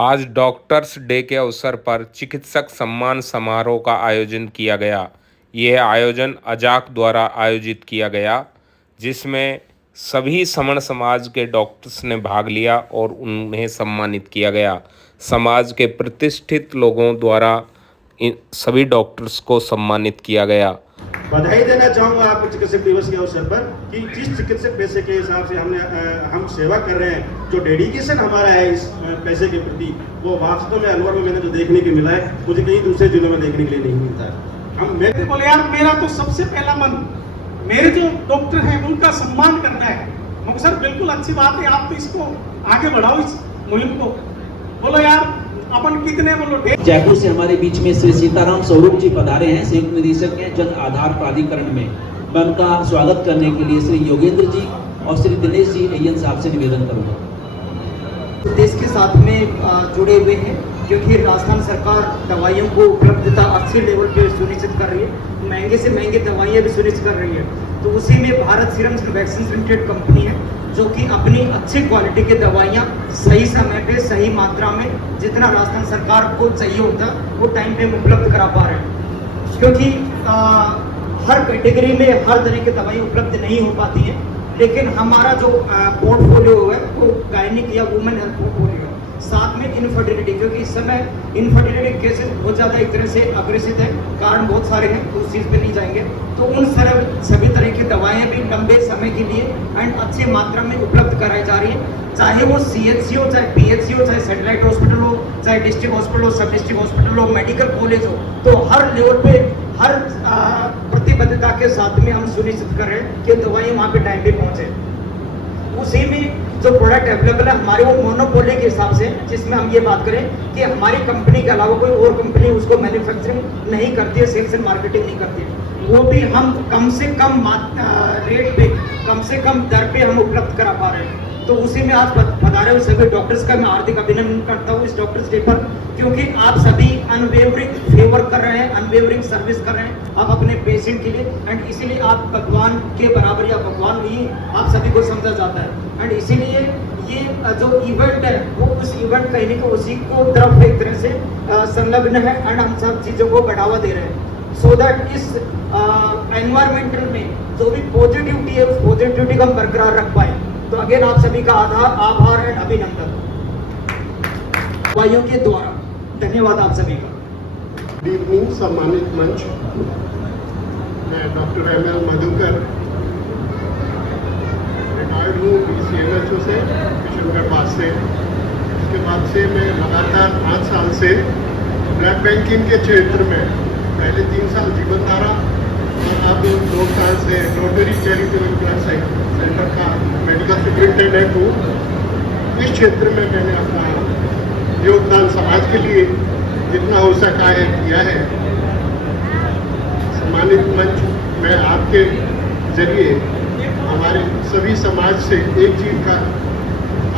आज doctors day के अवसर पर चिकित्सक सम्मान समारोह का आयोजन किया गया। यह आयोजन अजाक द्वारा आयोजित किया गया, जिसमें सभी समण समाज के डॉक्टर्स ने भाग लिया और उन्हें सम्मानित किया गया। समाज के प्रतिष्ठित लोगों द्वारा इन सभी डॉक्टर्स को सम्मानित किया गया। बधाई देना चाहूँगा आपको चिकित्सक दिवस के अवसर पर कि जिस चिकित्सक पैसे के हिसाब से हम सेवा कर रहे हैं, जो डेडिकेशन हमारा है इस पैसे के प्रति, वो वास्तव में अलवर में मैंने जो देखने को मिला है, मुझे कहीं दूसरे जिलों में देखने के लिए नहीं मिलता है। मैं बोले यार, मेरा तो सबसे पहला मन मेरे जो डॉक्टर हैं उनका सम्मान करना है। मगर सर बिल्कुल अच्छी बात है, आप तो इसको आगे बढ़ाओ, इस मुहिम को। बोलो यार, अपन कितने बोलो। जयपुर से हमारे बीच में श्री सीताराम स्वरूप जी पधारे हैं, संयुक्त निदेशक हैं जन आधार प्राधिकरण में। मैं उनका स्वागत करने के लिए श्री योगेंद्र जी और श्री दिनेश जी अय्यन साहब से निवेदन करूंगा। देश के साथ में जुड़े हुए हैं, क्योंकि राजस्थान सरकार दवाइयों को उपलब्धता अच्छे लेवल पे सुनिश्चित कर रही है, महंगे से महंगी दवाइयाँ भी सुनिश्चित कर रही है। तो उसी में Bharat serum vaccine limited company है, जो कि अपनी अच्छी क्वालिटी की दवाइयाँ सही समय पे सही मात्रा में जितना राजस्थान सरकार को चाहिए होता वो टाइम पे उपलब्ध करा पा रहे हैं। क्योंकि हर कैटेगरी में हर तरह की दवाई उपलब्ध नहीं हो पाती है, लेकिन हमारा जो पोर्टफोलियो है वो गायनिक या वुमेन हेल्थ पोर्टफोलियो है। साथ में इनफर्टिलिटी, क्योंकि इस समय इनफर्टिलिटी केसेस बहुत ज़्यादा एक तरह से अग्रेसिव है, कारण बहुत सारे हैं, तो उस चीज़ पे नहीं जाएंगे। तो उन सभी तरह की दवाएं भी लंबे समय के लिए एंड अच्छी मात्रा में उपलब्ध कराई जा रही है, चाहे वो CHC हो, चाहे PHC हो, चाहे सैटेलाइट हॉस्पिटल हो, चाहे डिस्ट्रिक्ट हॉस्पिटल हो, सब डिस्ट्रिक्ट हॉस्पिटल हो, मेडिकल कॉलेज हो। तो हर लेवल पे हर प्रतिबद्धता के साथ में हम सुनिश्चित कर रहे हैं कि दवाई वहाँ पे टाइम पे पहुँचे। उसी में जो प्रोडक्ट अवेलेबल है हमारे वो मोनोपोली के हिसाब से, जिसमें हम ये बात करें कि हमारी कंपनी के अलावा कोई और कंपनी उसको मैन्युफैक्चरिंग नहीं करती है, सेल्स एंड मार्केटिंग नहीं करती है, वो भी हम कम से कम रेट पे, कम से कम दर पे हम उपलब्ध करा पा रहे हैं। तो उसी में आज पधारे हुए सभी डॉक्टर्स का मैं हार्दिक अभिनंदन करता हूँ इस डॉक्टर्स डे पर, क्योंकि आप सभी अनवेवरिंग फेवर कर रहे हैं, अनवेवरिंग सर्विस कर रहे हैं आप अपने पेशेंट के लिए, एंड इसीलिए आप भगवान के बराबर या भगवान ही आप सभी को समझा जाता है। एंड इसीलिए ये जो इवेंट है वो उस इवेंट कहीं को उसी को तरफ एक तरह से संलग्न है, एंड हम सब चीज़ों को बढ़ावा दे रहे हैं, सो दैट इस एनवायरमेंटल में जो भी पॉजिटिविटी है उस पॉजिटिविटी को हम बरकरार रख पाए। तो अगेन आप सभी का आभार एंड अभिनंदन दवाइयों के द्वारा। धन्यवाद आप सभी का। गुड इवनिंग सम्मानित मंच, मैं डॉक्टर ML मधुकर, रिटायर्ड हूँ CMHO से, किशनगढ़ पास से। उसके बाद से मैं लगातार 5 साल से ब्लड बैंकिंग के क्षेत्र में, पहले 3 साल जीवन धारा और अब 2 साल से रोटरी चैरिटेबल ब्लड सेंटर का मेडिकल सुपरिटेंडेंट हूँ। इस क्षेत्र में मैंने अपना योगदान समाज के लिए जितना हो सका है किया है। सम्मानित मंच, मैं आपके जरिए हमारे सभी समाज से एक चीज़ का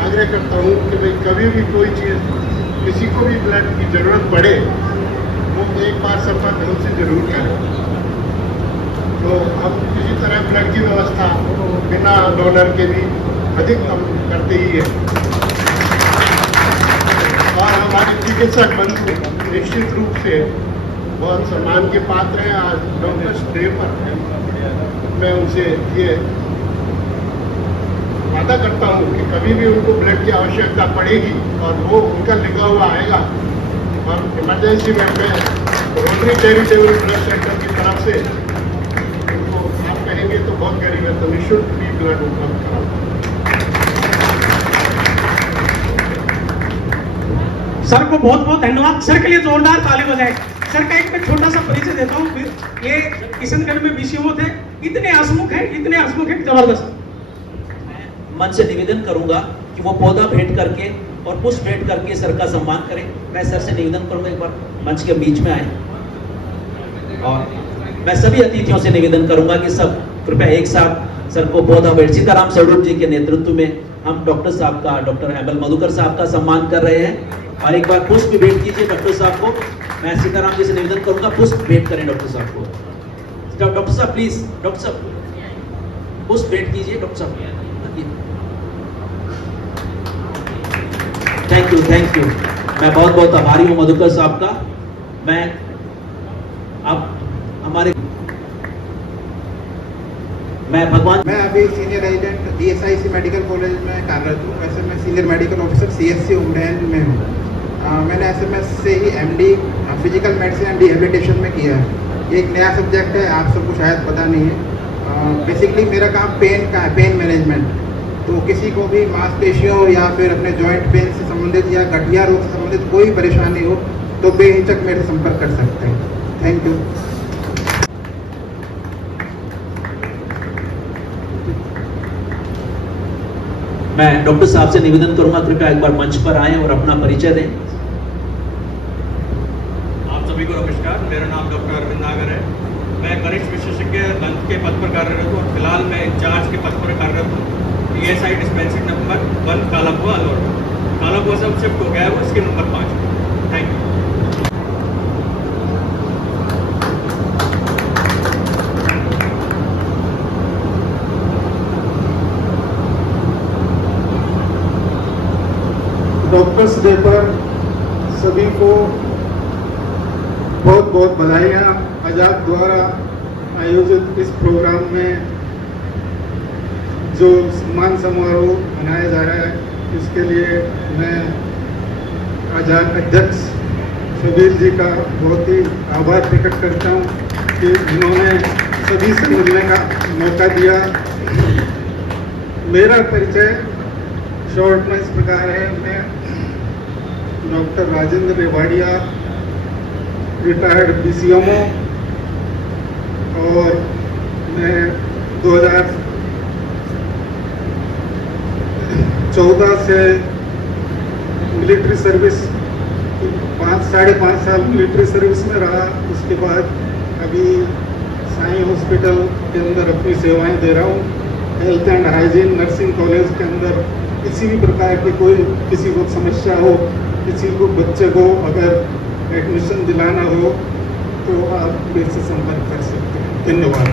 आग्रह करता हूँ कि भाई कभी भी कोई चीज़ किसी को भी ब्लड की ज़रूरत पड़े, वो एक बार संपर्क हमसे ज़रूर करें। तो हम किसी तरह ब्लड की व्यवस्था बिना डोनर के भी अधिक कम करते ही है, और हमारे चिकित्सक बंधु निश्चित रूप से बहुत सम्मान के पात्र हैं। आज डॉक्टर्स डे पर मैं उनसे ये वादा करता हूँ कि कभी भी उनको ब्लड की आवश्यकता पड़ेगी और वो उनका लिखा हुआ आएगा, और इमरजेंसी में मैं रोटरी चैरिटेबल ब्लड सेंटर की तरफ से उनको आप कहेंगे तो बहुत गरीब है तो निःशुल्क भी ब्लड उपलब्ध कराऊंगा। सर को बहुत बहुत धन्यवाद। सर के लिए जोरदार ताली बजाएं। सर का एक मैं छोटा सा परिचय देता हूँ। ये किशनगढ़ में BCO थे, इतने हंसमुख हैं जबरदस्त। मंच से निवेदन करूंगा कि वो पौधा भेंट करके और पुष्प भेंट करके सर का सम्मान करें। मैं सर से निवेदन करूंगा एक बार मंच के बीच में आए, और मैं सभी अतिथियों से निवेदन करूंगा कि सब कृपया एक साथ सर को पौधा भेंट सीताराम स्वरूप जी के नेतृत्व में हम डॉक्टर साहब का, डॉक्टर ML मधुकर साहब का सम्मान कर रहे हैं। और एक बार पुष्प भेंट कीजिए डॉक्टर साहब को। मैं सीताराम जी से निवेदन करूंगा पुष्प भेंट करें डॉक्टर साहब को। डॉक्टर साहब प्लीज, डॉक्टर साहब पुष्प भेंट कीजिए डॉक्टर साहब। Thank you. मैं बहुत बहुत आभारी हूँ मधुकर साहब का। मैं अब हमारे भगवान मैं अभी senior resident DSIC medical college में कार्यरत हूँ। वैसे मैं सीनियर मेडिकल ऑफिसर CSC उमरेन में हूँ। मैंने SMS से ही MD physical medicine and rehabilitation में किया है। ये एक नया सब्जेक्ट है, आप सबको शायद पता नहीं है। बेसिकली मेरा काम पेन का है, पेन मैनेजमेंट। तो किसी को भी मांसपेशियों या फिर अपने जॉइंट पेन से संबंधित या गठिया रोग से संबंधित कोई परेशानी हो तो बेहिचक मेरे संपर्क कर सकते हैं। Thank you. मैं डॉक्टर साहब से निवेदन करूंगा कृपया एक बार मंच पर आएं और अपना परिचय दें। आप सभी को नमस्कार। मेरा नाम डॉक्टर अरविंद नागर है। मैं कनिष्ठ विशेषज्ञ दंत के पद पर कार्यरत हूँ और फिलहाल मैं इंचार्ज के पद पर कार्यरत हूँ। ESI dispensary number 1 Kalapua Alwar. Kalapua से शिफ्ट हो गया है वो, इसके number 5। Thank you. Doctors day पर सभी को बहुत बहुत बधाइयाँ। आजाद द्वारा आयोजित इस प्रोग्राम में जो सम्मान समारोह मनाया जा रहा है, इसके लिए मैं आजाद अध्यक्ष शबीर जी का बहुत ही आभार प्रकट करता हूँ कि उन्होंने सभी से मिलने का मौका दिया। मेरा परिचय शॉर्ट में इस प्रकार है। मैं डॉक्टर राजेंद्र रेवाड़िया, रिटायर्ड PCMO, और मैं 2014 से मिलिट्री सर्विस 5.5 साल मिलिट्री सर्विस में रहा। उसके बाद अभी साईं हॉस्पिटल के अंदर अपनी सेवाएं दे रहा हूँ। Health and hygiene nursing college के अंदर किसी भी प्रकार की कोई किसी को समस्या हो, किसी को बच्चे को अगर एडमिशन दिलाना हो तो आप मेरे से संपर्क कर सकते हैं। धन्यवाद।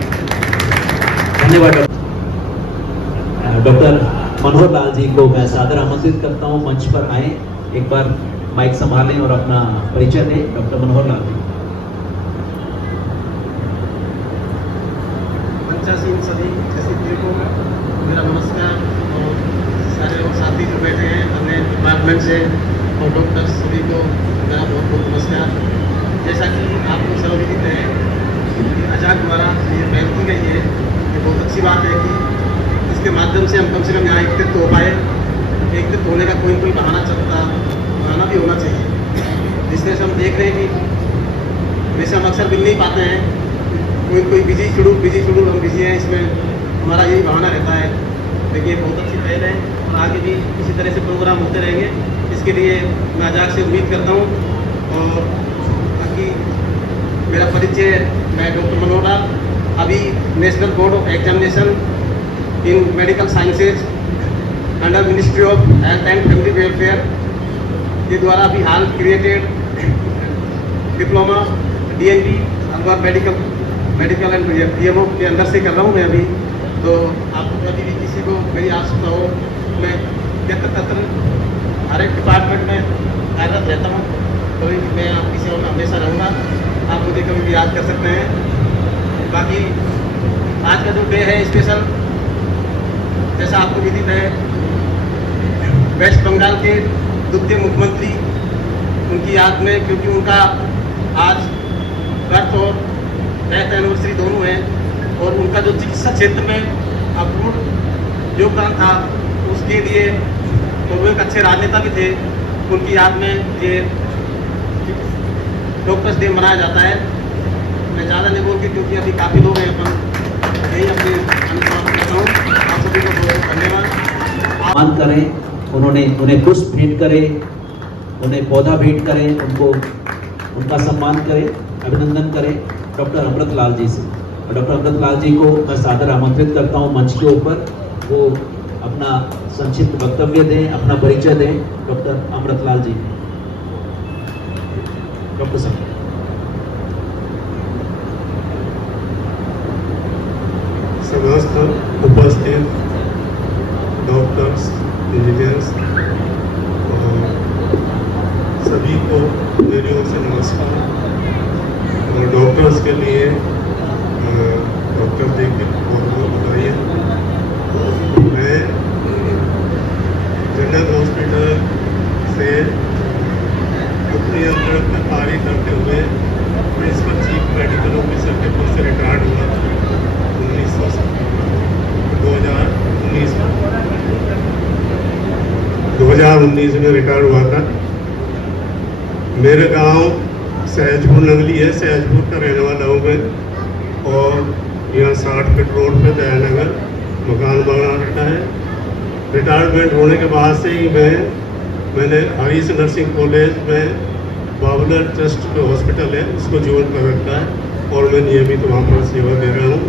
धन्यवाद डॉक्टर मनोहर लाल जी को मैं सादर आमंत्रित करता हूं, मंच पर आए, एक बार माइक संभालें और अपना परिचय दें। डॉक्टर मनोहर लाल जी। पंचासीन सभी जैसे को मेरा नमस्कार, और सारे लोग साथी जो बैठे हैं अपने डिपार्टमेंट से और डॉक्टर्स सभी को मेरा बहुत बहुत नमस्कार। जैसा कि आपको सर्वविदित है कि आजाद द्वारा ये पहल की गई है, ये बहुत अच्छी बात है कि इसके माध्यम से हम कम से कम यहाँ एकत्रित हो पाए। एकत्रित होने का कोई बहाना बहाना भी होना चाहिए, जिसमें से हम देख रहे हैं कि वैसे हम अक्सर मिल नहीं पाते हैं। कोई बिजी शेड्यूल हम बिजी हैं, इसमें हमारा यही बहाना रहता है। देखिए बहुत अच्छी पहल है और आगे भी इसी तरह से प्रोग्राम होते रहेंगे। इसके लिए मैं आजाद से उम्मीद करता हूँ। और बाकी मेरा परिचय, मैं डॉक्टर मनोहर लाल, अभी National Board of Examination in Medical Sciences under Ministry of Health and Family Welfare के द्वारा अभी हाल created diploma DNB Alwar medical and PMO के अंदर से कर रहा हूँ मैं अभी। तो आपको कभी भी किसी को मेरी आवश्यकता हो, मैं तत्र हर एक डिपार्टमेंट में कार्यरत रहता हूँ, तो मैं आपकी सेवा में हमेशा रहूँगा। आप मुझे कभी भी याद कर सकते हैं। बाकी आज का जो डे है स्पेशल, जैसा आपको विदित है, वेस्ट बंगाल के द्वितीय मुख्यमंत्री, उनकी याद में, क्योंकि उनका आज बर्थ और डेथ एनिवर्सरी दोनों है, और उनका जो चिकित्सा क्षेत्र में अपूर्ण योगदान था, उसके लिए तो वो एक अच्छे राजनेता भी थे। उनकी याद में ये डॉक्टर्स डे मनाया जाता है। मैं ज़्यादा नहीं बोलती क्योंकि अभी काफ़ी लोग हैं, अपन यही अपने अनुसार करता हूँ। आप सभी को बहुत धन्यवाद। मान करें, उन्हें पुष्प भेंट करें, उन्हें पौधा भेंट करें, उनका सम्मान करें, अभिनंदन करें डॉक्टर अमृत लाल जी से। और डॉक्टर अमृत लाल जी को मैं सादर आमंत्रित करता हूँ मंच के ऊपर, वो अपना संक्षिप्त वक्तव्य दें, अपना परिचय दें। डॉक्टर अमृत लाल जी, डॉक्टर साहब। समस्त उपस्थित डॉक्टर्स, इंजीनियर्स और सभी को मेरी ओर से नमस्कार। और डॉक्टर्स के लिए डॉक्टर डे की बहुत बहुत बधाई। मैं जनरल हॉस्पिटल से अपनी अंतर्गत में कार्य करते हुए प्रिंसिपल चीफ मेडिकल ऑफिसर के पद से रिटायर्ड हुआ था 2019 में रिटायर हुआ था। मेरा गांव सहजपुर नगली है, सहजपुर का रहने वाला हूँ मैं। और यहाँ 60 फीट रोड पे दयानगर मकान बना रखा है। रिटायरमेंट होने के बाद से ही मैंने हरीश नर्सिंग कॉलेज में बाबुलर ट्रस्ट जो हॉस्पिटल है उसको ज्वाइन कर रखा है और मैं नियमित वहाँ पर सेवा दे रहा हूँ।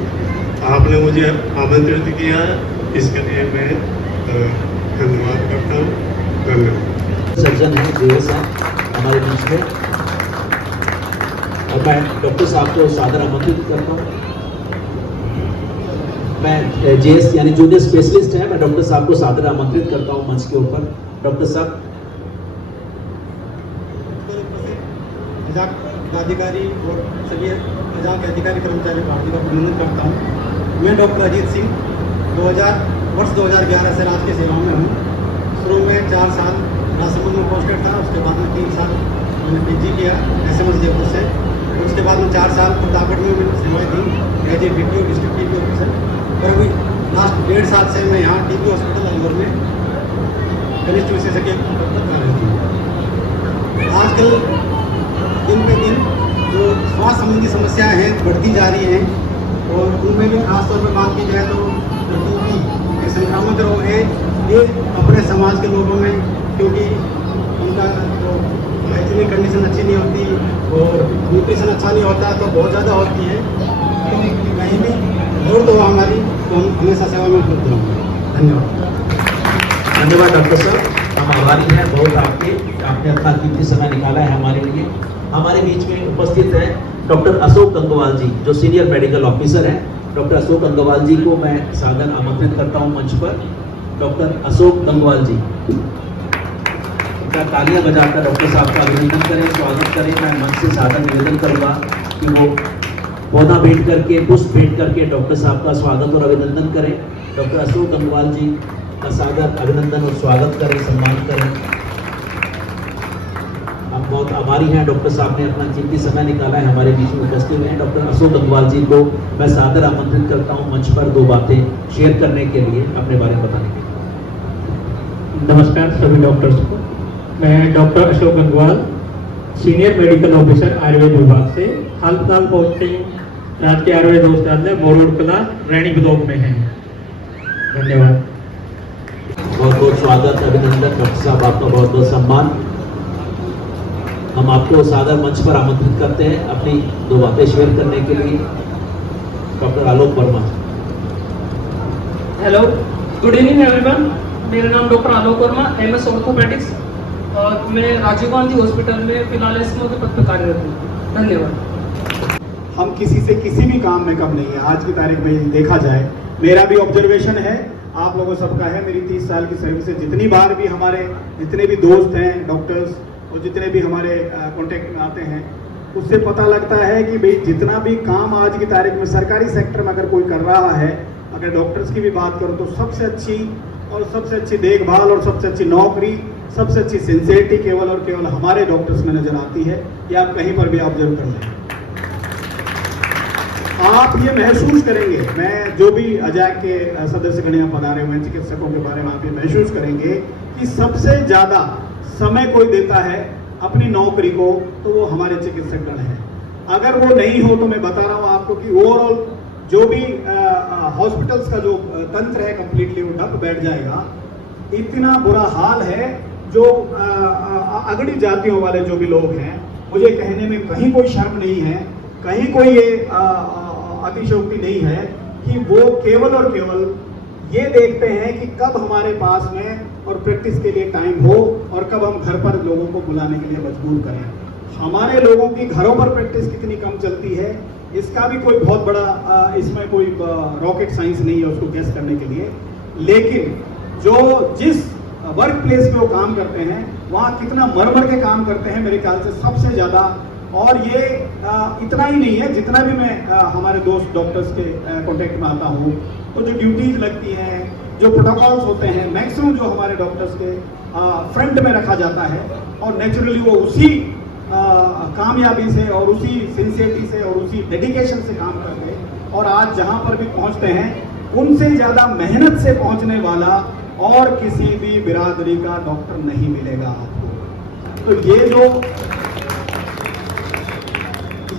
आपने मुझे आमंत्रित किया, इसके लिए मैं धन्यवाद करता हूँ। धन्यवाद। सर्जन है जेएस साहब हमारे बीच में, और मैं डॉक्टर साहब को सादर आमंत्रित करता हूँ। मैं जेएस यानी जूनियर स्पेशलिस्ट है, मैं डॉक्टर साहब को सादर आमंत्रित करता हूँ मंच के ऊपर। डॉक्टर साहब। अधिकारी और सभी अजाक अधिकारी कर्मचारी भारतीय का अभिनंदन करता हूँ। मैं डॉक्टर अजीत सिंह 2011 से राज की सेवा में हूँ। शुरू में 4 साल राजसमंद में पोस्टेड था, उसके बाद में 3 साल मैंने पीजी किया SMS जयपुर से। उसके बाद में 4 साल प्रतापगढ़ में मैंने सेवाएँ दी as a DPO district DPO officer. और अभी लास्ट 1.5 साल से मैं यहाँ DPO हॉस्पिटल अलवर में कनिष्ठ विशेषज्ञ कर रही हूँ। आजकल दिन पे दिन जो स्वास्थ्य संबंधी समस्याएं हैं बढ़ती जा रही हैं, और उनमें भी खासतौर पर बात की जाए तो TB के संक्रामक रोग है ये अपने समाज के लोगों में, क्योंकि उनका जो हाइजीनिक कंडीशन अच्छी नहीं होती और न्यूट्रिशन अच्छा नहीं होता तो बहुत ज़्यादा होती है। तो कहीं भी जरूरत हो हमारी तो हम हमेशा सेवा में उपलब्ध होंगे। धन्यवाद। धन्यवाद डॉक्टर साहब, हम आभारी हैं बहुत आपने अपना कीमती समय निकाला है हमारे लिए। हमारे बीच में उपस्थित है डॉक्टर अशोक गंगवाल जी जो सीनियर मेडिकल ऑफिसर हैं। डॉक्टर अशोक गंगवाल जी को मैं सादर आमंत्रित करता हूं मंच पर। डॉक्टर अशोक गंगवाल जी, तालियां बजाकर डॉक्टर साहब का अभिनंदन करें, स्वागत करें। मैं मंच से सादर निवेदन करूंगा कि वो पौधा भेंट करके, पुष्प भेंट करके डॉक्टर साहब का स्वागत और अभिनंदन करें। डॉक्टर अशोक गंगवाल जी का सादर अभिनंदन और स्वागत करें, सम्मान करें। हम बहुत आभारी हैं, डॉक्टर साहब ने अपना कीमती समय निकाला है, हमारे बीच में उपस्थित हैं। डॉक्टर अशोक गंगवाल जी को मैं सादर आमंत्रित करता हूं मंच पर 2 बातें शेयर करने के लिए, अपने बारे में बताने के लिए। नमस्कार सभी डॉक्टर्स को। मैं doctor Ashok Gangwal, senior medical officer Ayurveda विभाग से, हाल-फिलहाल पोस्टिंग राजकीय आयुर्वेद औषधालय बोरोड कला रैणी ब्लॉक में है। धन्यवाद। बहुत बहुत स्वागत, अभिनंदन डॉक्टर साहब, आपका बहुत बहुत सम्मान। हम आपको सादर मंच पर आमंत्रित करते हैं अपनी 2 बातें शेयर करने के लिए। Doctor Alok Verma. Hello, good evening everyone. मेरा नाम doctor Alok Verma, MS orthopaedics, और मैं राजीव गांधी हॉस्पिटल में फिलहाल SMO के पद पर कार्यरत हूँ। धन्यवाद। हम किसी से किसी भी काम में कम नहीं है। आज की तारीख में देखा जाए, मेरा भी ऑब्जर्वेशन है, आप लोगों सबका है। मेरी 30 साल की सर्विस से जितनी बार भी हमारे जितने भी दोस्त हैं डॉक्टर्स और जितने भी हमारे कांटेक्ट में आते हैं, उससे पता लगता है कि भाई जितना भी काम आज की तारीख में सरकारी सेक्टर में अगर कोई कर रहा है, अगर डॉक्टर्स की भी बात करो तो सबसे अच्छी देखभाल और सबसे अच्छी नौकरी, सबसे अच्छी सिंसियरिटी केवल और केवल हमारे डॉक्टर्स में नजर आती है। ये आप कहीं पर भी ऑब्जर्व कर लें, आप ये महसूस करेंगे। मैं जो भी अजाक के सदस्यगण यहाँ पधारे हुए हैं, चिकित्सकों के बारे में आप ये महसूस करेंगे कि सबसे ज्यादा समय कोई देता है अपनी नौकरी को तो वो हमारे चिकित्सकगण हैं। अगर वो नहीं हो तो मैं बता रहा हूँ आपको कि ओवरऑल जो भी हॉस्पिटल्स का जो तंत्र है कंप्लीटली वो ठप बैठ जाएगा। इतना बुरा हाल है। जो अगड़ी जातियों वाले जो भी लोग हैं, मुझे कहने में कहीं कोई शर्म नहीं है, कहीं कोई ये अतिशयोक्ति नहीं है कि वो केवल और केवल ये देखते हैं कि कब हमारे पास में और प्रैक्टिस के लिए टाइम हो और कब हम घर पर लोगों को बुलाने के लिए मजबूर करें। हमारे लोगों की घरों पर प्रैक्टिस कितनी कम चलती है, इसका भी कोई बहुत बड़ा इसमें कोई रॉकेट साइंस नहीं है उसको गेस करने के लिए। लेकिन जो जिस वर्क प्लेस पे वो काम करते हैं, वहाँ कितना मर के काम करते हैं, मेरे ख्याल से सबसे ज़्यादा। और ये इतना ही नहीं है, जितना भी मैं हमारे दोस्त डॉक्टर्स के कॉन्टेक्ट में आता हूँ, तो जो ड्यूटीज लगती हैं, जो प्रोटोकॉल्स होते हैं, मैक्सिमम जो हमारे डॉक्टर्स के फ्रंट में रखा जाता है, और नेचुरली वो उसी कामयाबी से और उसी सिंसियरिटी से और उसी डेडिकेशन से काम करते हैं, और आज जहाँ पर भी पहुँचते हैं उनसे ज़्यादा मेहनत से पहुँचने वाला और किसी भी बिरादरी का डॉक्टर नहीं मिलेगा आपको। तो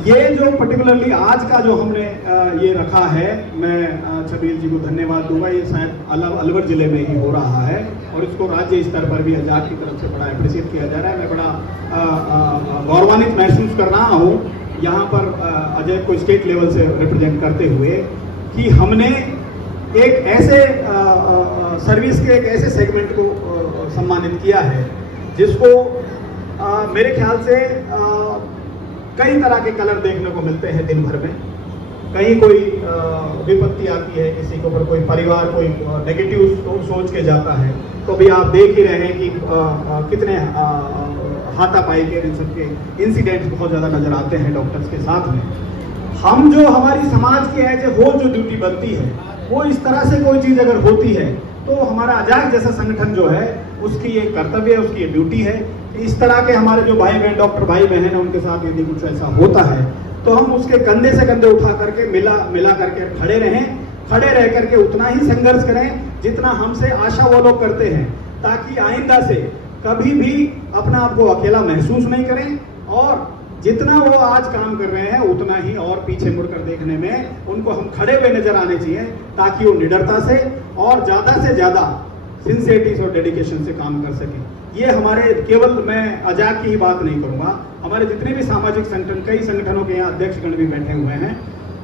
ये जो पर्टिकुलरली आज का जो हमने ये रखा है, मैं छबील जी को धन्यवाद दूंगा। ये शायद अलवर जिले में ही हो रहा है और इसको राज्य स्तर पर भी अजाक की तरफ से बड़ा अप्रिशिएट किया जा रहा है। मैं बड़ा गौरवान्वित महसूस कर रहा हूँ यहाँ पर अजय को स्टेट लेवल से रिप्रेजेंट करते हुए, कि हमने एक ऐसे सर्विस के एक ऐसे सेगमेंट को सम्मानित किया है जिसको मेरे ख्याल से कई तरह के कलर देखने को मिलते हैं दिन भर में। कहीं कोई विपत्ति आती है, किसी के ऊपर कोई परिवार कोई नेगेटिव सोच के जाता है, तो भी आप देख ही रहे हैं कि कितने हाथापाई के इन सब के इंसिडेंट्स बहुत ज़्यादा नजर आते हैं डॉक्टर्स के साथ में। हम जो हमारी समाज की एज ए होल जो ड्यूटी बनती है, वो इस तरह से कोई चीज़ अगर होती है तो हमारा अजाक जैसा संगठन जो है उसकी ये कर्तव्य है, उसकी ये ड्यूटी है। इस तरह के हमारे जो भाई बहन डॉक्टर भाई बहन है, उनके साथ यदि कुछ ऐसा होता है तो हम उसके कंधे से कंधे उठा करके मिला करके खड़े रहें, खड़े रह करके उतना ही संघर्ष करें जितना हमसे आशा वो लोग करते हैं, ताकि आइंदा से कभी भी अपना आप को अकेला महसूस नहीं करें, और जितना वो आज काम कर रहे हैं उतना ही और पीछे मुड़कर देखने में उनको हम खड़े हुए नजर आने चाहिए, ताकि वो निडरता से और ज़्यादा से ज़्यादा सिंसियरिटी और डेडिकेशन से काम कर सकें। ये हमारे केवल मैं अजाक की ही बात नहीं करूँगा, हमारे जितने भी सामाजिक संगठन, कई संगठनों के यहाँ अध्यक्षगण भी बैठे हुए हैं,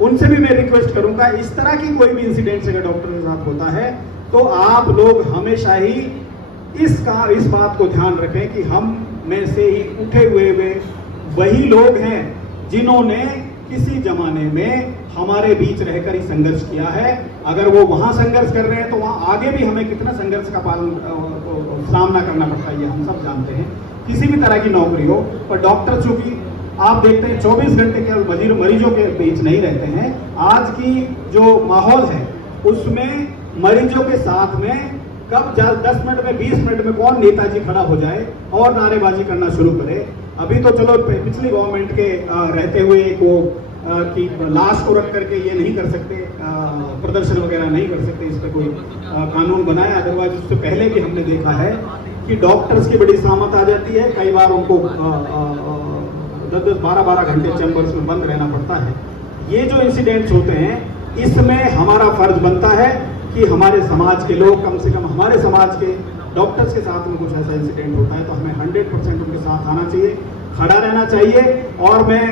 उनसे भी मैं रिक्वेस्ट करूँगा, इस तरह की कोई भी इंसिडेंट अगर डॉक्टर के साथ होता है तो आप लोग हमेशा ही इस बात को ध्यान रखें कि हम में से ही उठे हुए वही लोग हैं जिन्होंने किसी जमाने में हमारे बीच रहकर ही संघर्ष किया है। अगर वो वहां संघर्ष कर रहे हैं तो वहां आगे भी हमें कितना संघर्ष का सामना करना पड़ता है, ये हम सब जानते हैं, किसी भी तरह की नौकरी हो। पर डॉक्टर चूंकि आप देखते हैं 24 घंटे केवल मरीजों के बीच नहीं रहते हैं, आज की जो माहौल है उसमें मरीजों के साथ में कब 10 मिनट में 20 मिनट में कौन नेताजी खड़ा हो जाए और नारेबाजी करना शुरू करे। अभी तो चलो पिछली गवर्नमेंट के रहते हुए वो कि लाश को रख करके ये नहीं कर सकते, प्रदर्शन वगैरह नहीं कर सकते, इस पर कोई कानून बनाया। अदरवाइज उससे पहले भी हमने देखा है कि डॉक्टर्स की बड़ी सामत आ जाती है, कई बार उनको 10-10, 12-12 घंटे चैम्बर्स में बंद रहना पड़ता है। ये जो इंसिडेंट्स होते हैं, इसमें हमारा फर्ज बनता है कि हमारे समाज के लोग, कम से कम हमारे समाज के डॉक्टर्स के साथ में कुछ ऐसा इंसिडेंट होता है तो हमें 100% उनके साथ आना चाहिए, खड़ा रहना चाहिए। और मैं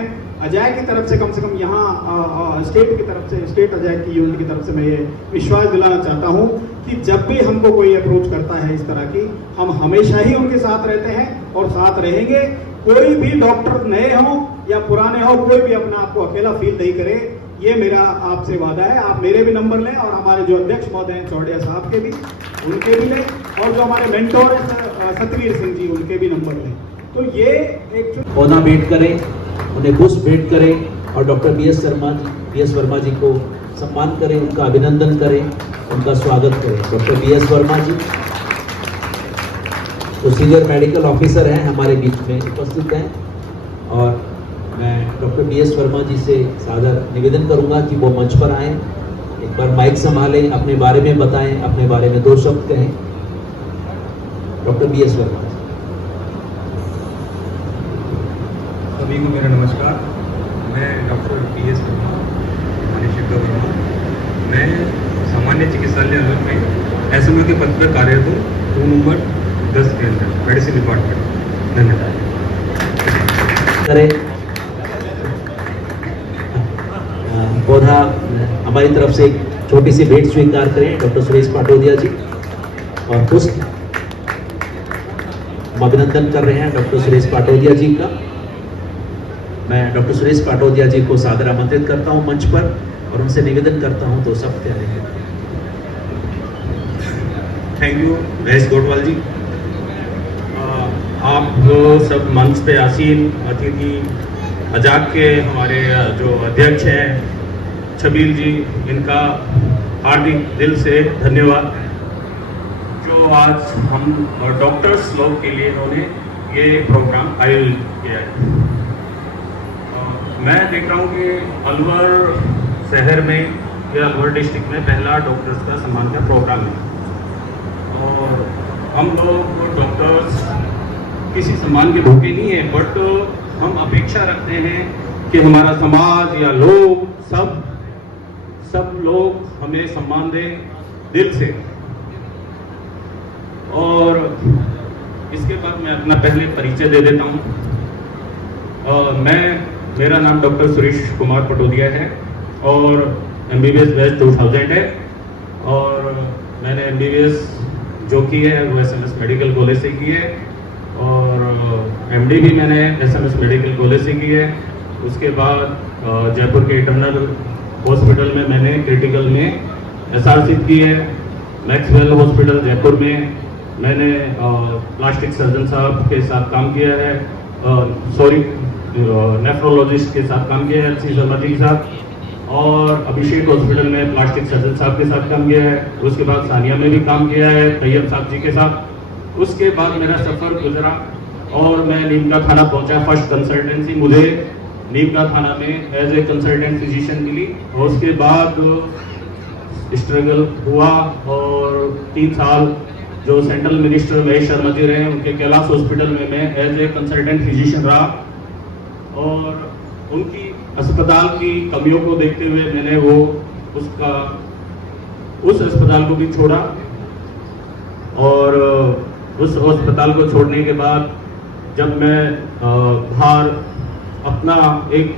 अजय की तरफ से, कम से कम यहाँ स्टेट की तरफ से, स्टेट अजय की यूनिट की तरफ से मैं ये विश्वास दिलाना चाहता हूँ कि जब भी हमको कोई अप्रोच करता है इस तरह की, हम हमेशा ही उनके साथ रहते हैं और साथ रहेंगे। कोई भी डॉक्टर नए हो या पुराने हो, कोई भी अपना आपको अकेला फील नहीं करे, ये मेरा आपसे वादा है। आप मेरे भी नंबर लें और हमारे जो अध्यक्ष महोदय हैं चौड़िया साहब के भी, उनके भी लें, और जो हमारे मेंटोर हैं सतवीर सिंह जी, उनके भी नंबर लें। तो ये एक पौधा भेंट करें, उन्हें पुष्प भेंट करें और डॉक्टर बी.एस. वर्मा जी को सम्मान करें, उनका अभिनंदन करें, उनका स्वागत करें। Doctor BS. वर्मा जी तो सीनियर मेडिकल ऑफिसर हैं, हमारे बीच में उपस्थित हैं, और मैं डॉक्टर बी.एस. वर्मा जी से सादर निवेदन करूंगा कि वो मंच पर आएं, एक बार माइक संभालें, अपने बारे में बताएं, अपने बारे में 2 शब्द कहें। Doctor BS. वर्मा जी। सभी को मेरा नमस्कार। मैं डॉक्टर बी.एस. वर्मा, शिवका वर्मा। मैं सामान्य चिकित्सालय अलवर में एसएमओ के पद पर कार्यरत हूँ, रूम नंबर 10 के अंदर, मेडिसिन डिपार्टमेंट। धन्यवाद। पौधा हमारी तरफ से एक छोटी सी भेंट स्वीकार करें डॉक्टर सुरेश पाटोदिया जी, और पुष्प हम अभिनंदन कर रहे हैं डॉक्टर सुरेश पाटोदिया जी का। मैं डॉक्टर सुरेश पाटोदिया जी को सादर आमंत्रित करता हूं मंच पर और उनसे निवेदन करता हूं 2 शब्द कहने के। थैंक यू महेश गोटवाल जी, आप सब मंच पे आसीन अतिथि, अजाक के हमारे जो अध्यक्ष हैं छबील जी, इनका हार्दिक दिल से धन्यवाद जो आज हम डॉक्टर्स लोग के लिए इन्होंने ये प्रोग्राम आयोजित किया है। मैं देख रहा हूँ कि अलवर शहर में या अलवर डिस्ट्रिक्ट में पहला डॉक्टर्स का सम्मान का प्रोग्राम है और हम लोग डॉक्टर्स किसी सम्मान के भूखे नहीं हैं, बट हम अपेक्षा रखते हैं कि हमारा समाज या लोग सब लोग हमें सम्मान दें दिल से। और इसके बाद मैं अपना पहले परिचय दे देता हूँ। मेरा नाम डॉक्टर सुरेश कुमार पटोदिया है और MBBS बैच 2000 है और मैंने MBBS जो की है वो SMS मेडिकल कॉलेज से की है और MD भी मैंने SMS मेडिकल कॉलेज से की है। उसके बाद जयपुर के इंटरनल हॉस्पिटल में मैंने क्रिटिकल में SRC की है। मैक्सवेल हॉस्पिटल जयपुर में मैंने प्लास्टिक सर्जन साहब के साथ काम किया है, नेफ्रोलॉजिस्ट के साथ काम किया है अच्छी शर्मा जी के साथ, और अभिषेक हॉस्पिटल में प्लास्टिक सर्जन साहब के साथ काम किया है। उसके बाद सानिया में भी काम किया है तैयब साहब जी के साथ। उसके बाद मेरा सफ़र गुजरा और मैं नीम का थाना पहुंचा। फर्स्ट कंसल्टेंसी मुझे नीम का थाना में एज ए कंसल्टेंट फिजिशियन मिली और उसके बाद स्ट्रगल हुआ और 3 साल जो सेंट्रल मिनिस्टर महेश शर्मा जी रहे उनके कैलाश हॉस्पिटल में मैं एज ए कंसल्टेंट फिजिशियन रहा और उनकी अस्पताल की कमियों को देखते हुए मैंने उस अस्पताल को भी छोड़ा और उस अस्पताल को छोड़ने के बाद जब मैं बाहर अपना एक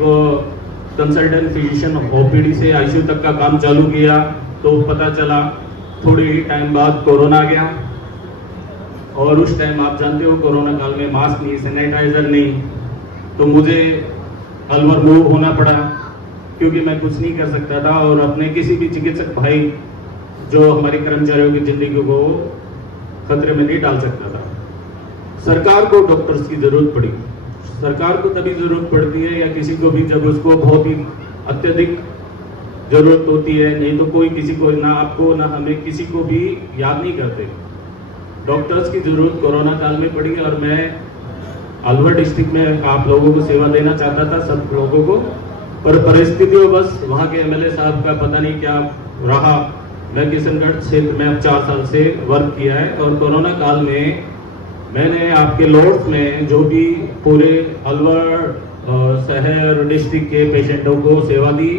कंसल्टेंट फिजिशियन OPD से ICU तक का काम चालू किया तो पता चला थोड़ी ही टाइम बाद कोरोना आ गया और उस टाइम आप जानते हो कोरोना काल में मास्क नहीं, सैनिटाइजर नहीं, तो मुझे अलवर मूव होना पड़ा क्योंकि मैं कुछ नहीं कर सकता था और अपने किसी भी चिकित्सक भाई जो हमारे कर्मचारियों की जिंदगी को खतरे में नहीं डाल सकता था। सरकार को डॉक्टर्स की जरूरत पड़ी। सरकार को तभी जरूरत पड़ती है या किसी को भी जब उसको बहुत ही अत्यधिक जरूरत होती है, नहीं तो कोई किसी को, ना आपको ना हमें किसी को भी याद नहीं करते। डॉक्टर्स की जरूरत कोरोना काल में पड़ी और मैं अलवर डिस्ट्रिक्ट में आप लोगों को सेवा देना चाहता था, सब लोगों को, पर परिस्थितियों बस वहाँ के MLA साहब का पता नहीं क्या रहा। मैं किशनगढ़ क्षेत्र में अब 4 साल से वर्क किया है और कोरोना काल में मैंने आपके लॉर्ड्स में जो भी पूरे अलवर शहर डिस्ट्रिक्ट के पेशेंटों को सेवा दी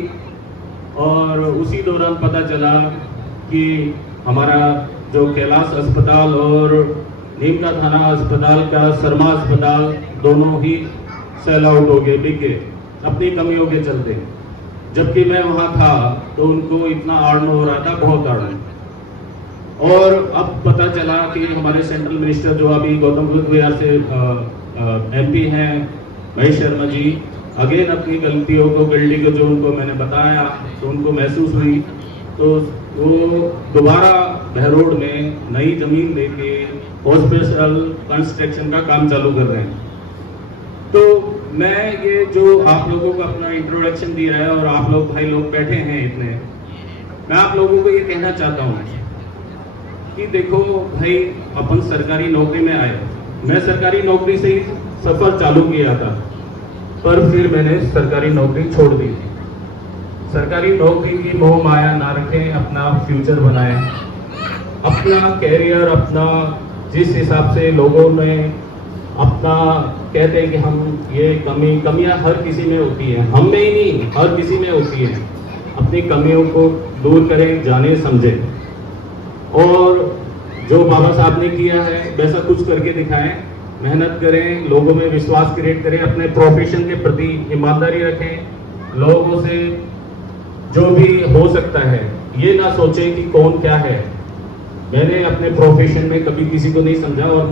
और उसी दौरान पता चला कि हमारा जो कैलाश अस्पताल और नीम का थाना अस्पताल का शर्मा अस्पताल दोनों ही सेल आउट हो गए, बिक गए अपनी कमियों के चलते। जबकि मैं वहाँ था तो उनको इतना आर्न हो रहा था, बहुत आर्न। और अब पता चला कि हमारे सेंट्रल मिनिस्टर जो अभी गौतम बुद्ध विहार से MP हैं महेश शर्मा जी, अगेन अपनी गलतियों को, गिल्टी को जो उनको मैंने बताया तो उनको महसूस हुई, तो वो दोबारा बहरोड में नई जमीन लेके हॉस्पिटल कंस्ट्रक्शन का काम चालू कर रहे हैं। तो मैं ये जो आप लोगों को अपना इंट्रोडक्शन दिया है और आप लोग भाई लोग बैठे हैं इतने, मैं आप लोगों को ये कहना चाहता हूँ कि देखो भाई, अपन सरकारी नौकरी में आए, मैं सरकारी नौकरी से ही सफर चालू किया था, पर फिर मैंने सरकारी नौकरी छोड़ दी। सरकारी नौकरी की मोह माया ना रखें, अपना फ्यूचर बनाएं, अपना कैरियर, अपना जिस हिसाब से लोगों ने अपना कहते हैं कि हम ये कमियां हर किसी में होती है, हम में ही नहीं हर किसी में होती है। अपनी कमियों को दूर करें, जाने समझें और जो बाबा साहब ने किया है वैसा कुछ करके दिखाएं, मेहनत करें, लोगों में विश्वास क्रिएट करें, अपने प्रोफेशन के प्रति ईमानदारी रखें, लोगों से जो भी हो सकता है ये ना सोचें कि कौन क्या है। मैंने अपने प्रोफेशन में कभी किसी को नहीं समझा और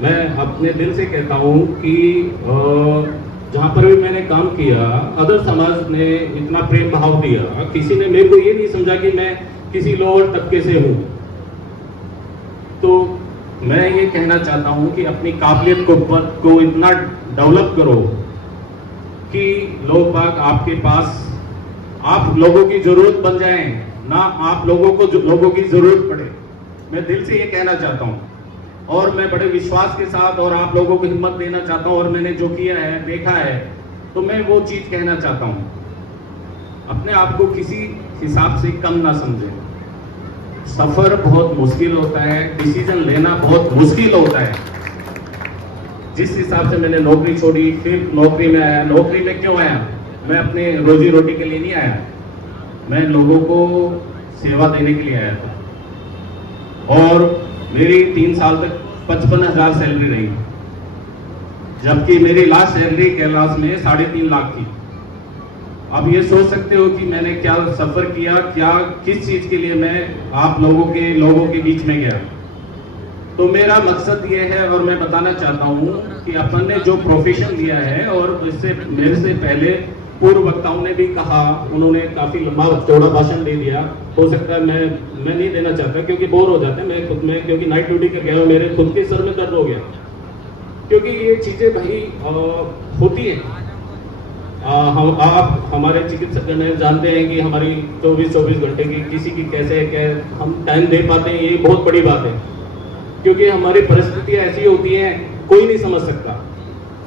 मैं अपने दिल से कहता हूँ कि जहाँ पर भी मैंने काम किया, अदर समाज ने इतना प्रेम भाव दिया, किसी ने मेरे को ये नहीं समझा कि मैं किसी लोअर तबके से हूँ। तो मैं ये कहना चाहता हूँ कि अपनी काबिलियत को इतना डेवलप करो कि लोग बाग आपके पास आप लोगों की जरूरत बन जाएं, ना आप लोगों को लोगों की जरूरत पड़े। मैं दिल से ये कहना चाहता हूँ और मैं बड़े विश्वास के साथ और आप लोगों को हिम्मत देना चाहता हूँ, और मैंने जो किया है देखा है तो मैं वो चीज कहना चाहता हूँ, अपने आप को किसी हिसाब से कम ना समझें। सफर बहुत मुश्किल होता है, डिसीजन लेना बहुत मुश्किल होता है। जिस हिसाब से मैंने नौकरी छोड़ी फिर नौकरी में आया, नौकरी में क्यों आया? मैं अपने रोजी रोटी के लिए नहीं आया, मैं लोगों को सेवा देने के लिए आया था। और मेरी 3 साल तक 55,000 सैलरी रही, जबकि मेरी लास्ट सैलरी कैलाश में 3.5 लाख थी। अब ये सोच सकते हो कि मैंने क्या सफर किया, क्या किस चीज के लिए मैं आप लोगों के बीच में गया। तो मेरा मकसद ये है, और मैं बताना चाहता हूँ कि अपन ने जो प्रोफेशन लिया है, और इससे मेरे से पहले पूर्व वक्ताओं ने भी कहा, उन्होंने काफी लंबा चौड़ा भाषण दे दिया। हो सकता है मैं नहीं देना चाहता क्योंकि बोर हो जाते हैं मैं खुद में, क्योंकि नाइट ड्यूटी कर गया हूँ, मेरे खुद के सर में दर्द हो गया, क्योंकि ये चीजें भाई होती है। हम आप हमारे चिकित्सक जानते हैं कि हमारी 24 घंटे की किसी की कैसे हम टाइम दे पाते हैं, ये बहुत बड़ी बात है, क्योंकि हमारी परिस्थितियां ऐसी होती हैं कोई नहीं समझ सकता।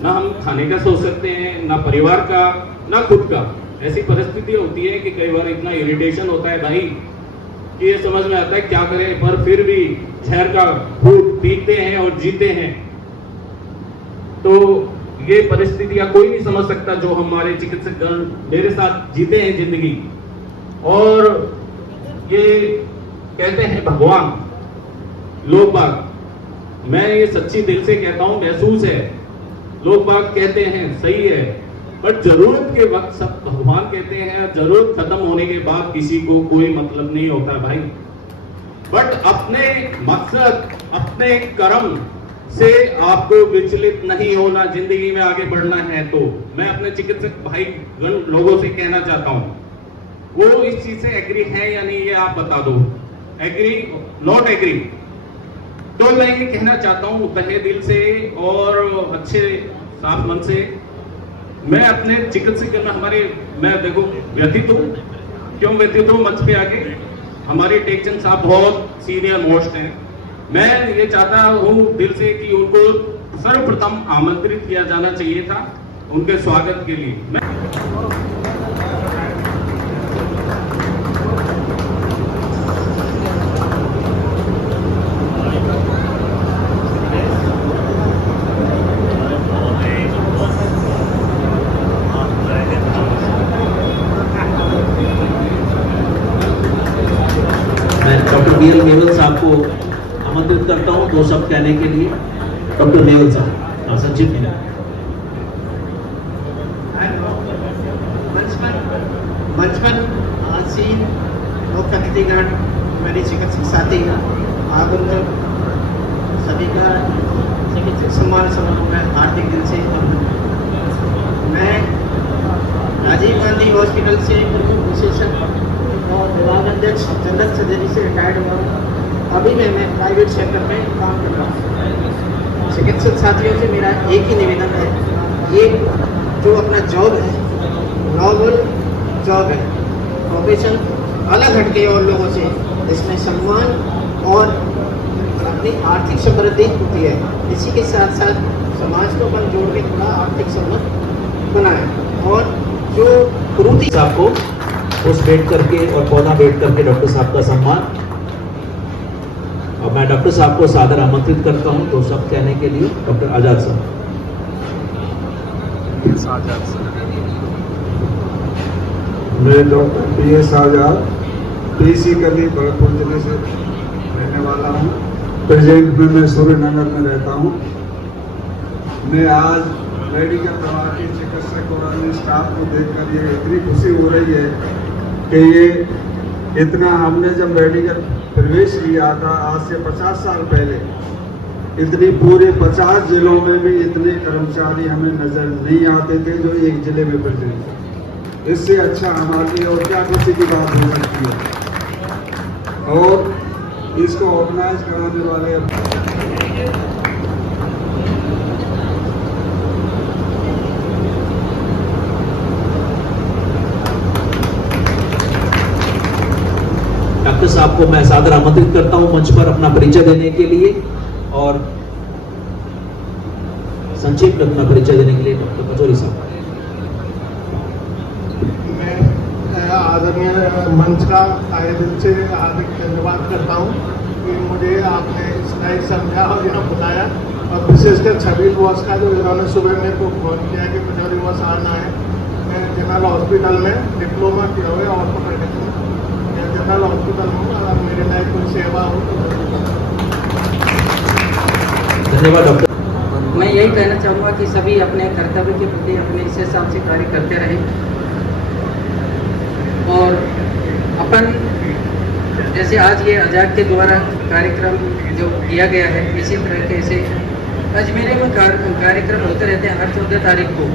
ना हम खाने का सोच सकते हैं, ना परिवार का, ना खुद का। ऐसी परिस्थिति होती है कि कई बार इतना इरिटेशन होता है भाई कि ये समझ में आता है क्या करें, पर फिर भी शहर का खूब पीते हैं और जीते हैं। तो ये परिस्थितियां कोई नहीं समझ सकता जो हमारे चिकित्सक गण मेरे साथ जीते हैं जिंदगी। और ये कहते हैं भगवान, लोग बाग, मैं ये सच्ची दिल से कहता हूं, महसूस है। लोग बाग कहते हैं सही है, बट जरूरत के वक्त सब भगवान कहते हैं, जरूरत खत्म होने के बाद किसी को कोई मतलब नहीं होता भाई। बट अपने मकसद, अपने कर्म से आपको विचलित नहीं होना, जिंदगी में आगे बढ़ना है। तो मैं अपने चिकित्सक भाई गण लोगों से कहना चाहता हूं, वो इस चीज से एग्री है या नहीं ये आप बता दो। Agree, not agree? तो मैं ये कहना चाहता हूं तहे दिल से और अच्छे साफ मन से, मैं अपने चिकित्सक हमारे, मैं देखो व्यथित हूं, क्यों व्यथित हूं? मंच पे आके हमारे टेकचंद साहब बहुत सीनियर मोस्ट हैं। मैं ये चाहता हूं दिल से कि उनको सर्वप्रथम आमंत्रित किया जाना चाहिए था उनके स्वागत के लिए। मैं डॉक्टर बी एल मेवल साहब को आमंत्रित करता हूं 2 शब्द कहने के लिए। डॉक्टर मेवल साहब, और संजीव मेवल। मंच पर आसीन मुख्य अतिथिगण, मेरे चिकित्सक साथी, आगंतुक सभी का चिकित्सक सम्मान समारोह में हार्दिक दिल से मैं राजीव गांधी हॉस्पिटल से विशेषज्ञ और विभाग अध्यक्ष जनरल सर्जरी से रिटायर्ड हुआ हूँ। अभी मैं प्राइवेट सेक्टर में काम कर रहा हूँ। चिकित्सक साथियों से मेरा एक ही निवेदन है, ये जो अपना जॉब है, नॉवल जॉब है, प्रोफेशन अलग हटके और लोगों से, इसमें सम्मान और अपनी आर्थिक समृद्धि होती है। इसी के साथ साथ समाज को अपन जोड़ के थोड़ा आर्थिक समृद्ध बनाए। और जो क्रूति साहब को उस बैठ करके और पौधा बैठ करके डॉक्टर साहब का सम्मान, और मैं डॉक्टर साहब को सादर आमंत्रित करता हूं 2 शब्द कहने के लिए। डॉक्टर आजाद साहब। मैं डॉक्टर PS आजाद, PC गली भरतपुर जिले से रहने वाला हूँ। प्रेजेंट में मैं सूर्यनगर में रहता हूँ। मैं आज मेडिकल दवा के चिकित्सक और अन्य स्टाफ को देखकर ये इतनी खुशी हो रही है कि ये इतना, हमने जब मेडिकल प्रवेश किया था आज से 50 साल पहले, इतनी पूरे 50 जिलों में भी इतने कर्मचारी हमें नजर नहीं आते थे जो एक जिले में प्रेजेंट थे। इससे अच्छा हमारे लिए और क्या खुशी की बात हो सकती है। और इसको ऑर्गेनाइज कराने वाले डॉक्टर साहब को मैं सादर आमंत्रित करता हूं मंच पर अपना परिचय देने के लिए और संक्षिप्त में अपना परिचय देने के लिए डॉक्टर पचौरी साहब। मैं आदरणीय मंच का तहे दिल से हार्दिक धन्यवाद करता हूँ कि मुझे आपने स्लाइड समझा और यहाँ बुलाया, और विशेषकर छबील बॉस का जो इन्होंने सुबह मेरे को फोन किया कि पचौरी बॉस आना है। मैं जनरल हॉस्पिटल में डिप्लोमा किया हुआ है ऑर्थोपेडिक्स में, मैं जनरल हॉस्पिटल हूँ, अगर मेरे लायक कोई सेवा हो तो धन्यवाद डॉक्टर। मैं यही कहना चाहूँगा कि सभी अपने कर्तव्य के प्रति अपने इस हिसाब से कार्य करते रहें, और अपन जैसे आज ये अजाक के द्वारा कार्यक्रम जो किया गया है, इसी तरीके से अजमेर में कार्यक्रम होते रहते हैं। हर 14 तारीख को